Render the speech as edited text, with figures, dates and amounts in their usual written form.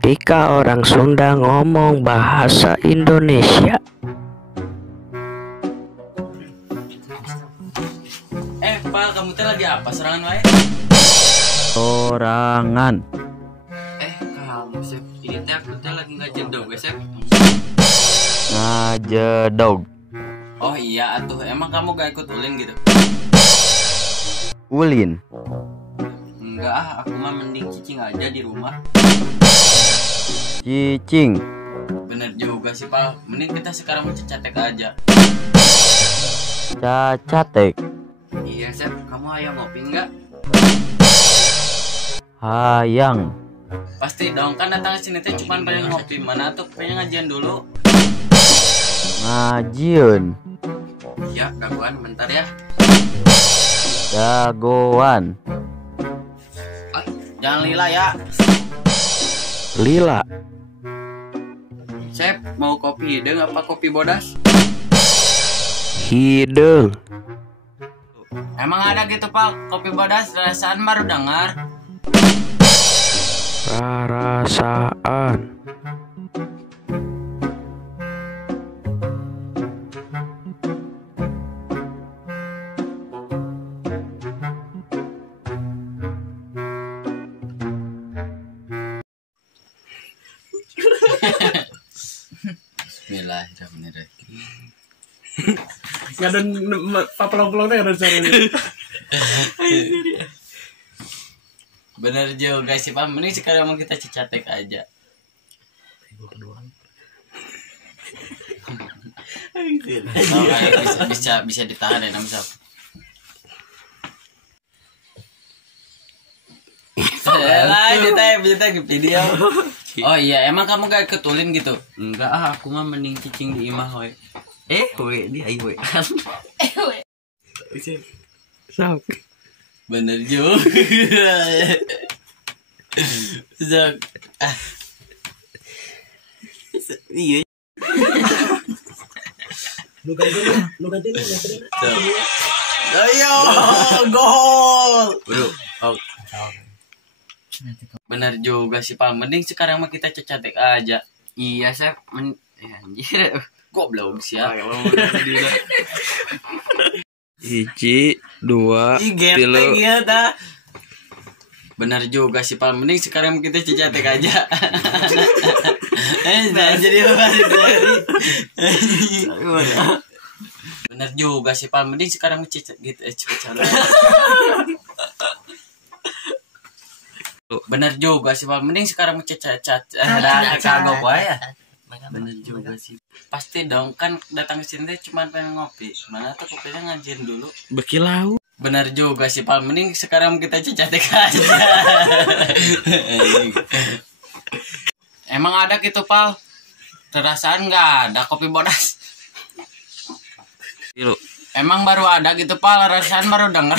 ketika orang Sunda ngomong bahasa Indonesia. Pak, kamu teh lagi apa? Serangan wae? Sorangan. Kamu, Sep. Ini teh aku teh lagi ngajedog, Sep. Ngajedog. Oh iya, atuh. Emang kamu gak ikut ulin gitu? Ulin. Enggak, aku mah mending cicing aja di rumah. Cicing. Bener juga sih, Pak. Mending kita sekarang mencecatek aja. Cacatek. Iya, Sep. Kamu ayo ngopi enggak? Hayang. Pasti dong, kan datang ke sini teh cuma pengen ngopi. Mana tuh pengen ngajian dulu? Ngajian. Iya, gangguan bentar ya. Jagoan. Jangan lila ya. Lila. Sep, mau kopi hidung apa kopi bodas? Hidung. Emang ada gitu, Pak, kopi bodas rasaan baru dengar. Perasaan. Bismillahirrahmanirrahim. Nggak ada pelong-pelongnya ada cara ini. Bener juga sih, Pak. Mending sekarang mau kita cecatek aja. Oh, ayo, bisa ditahan ya, Namsap. Lanjut aja ke video. Oh iya, emang kamu gak ikut ulin gitu? Enggak, aku mah mending cicing di imah we. We di ayo we. Sok. Bener juga. Zak. Iya. Lu ganti. Ayo, gol. Oh. Bener juga sih, Pak. Mending sekarang mah kita cecatek aja. Iya, Sep. Anjir. Goblok sih ya. Hiji, dua, tilu. Bener juga sih, Pak. Mending sekarang kita cecatek aja. Jadi bener juga sih, Pak. Mending sekarang cecatek gitu. Bener juga sih, Pak. Mending sekarang cecatek. Kagak ya. Bener juga sih. Pasti dong, kan datang ke sini cuma pengen ngopi. Mana tuh kopinya ngajian dulu. Bekilau. Bener juga sih, Pak. Mending sekarang kita cecatek aja. Emang ada gitu, Pak? Terasaan nggak ada kopi bodas? Emang baru ada gitu, Pak. Rasaan baru denger.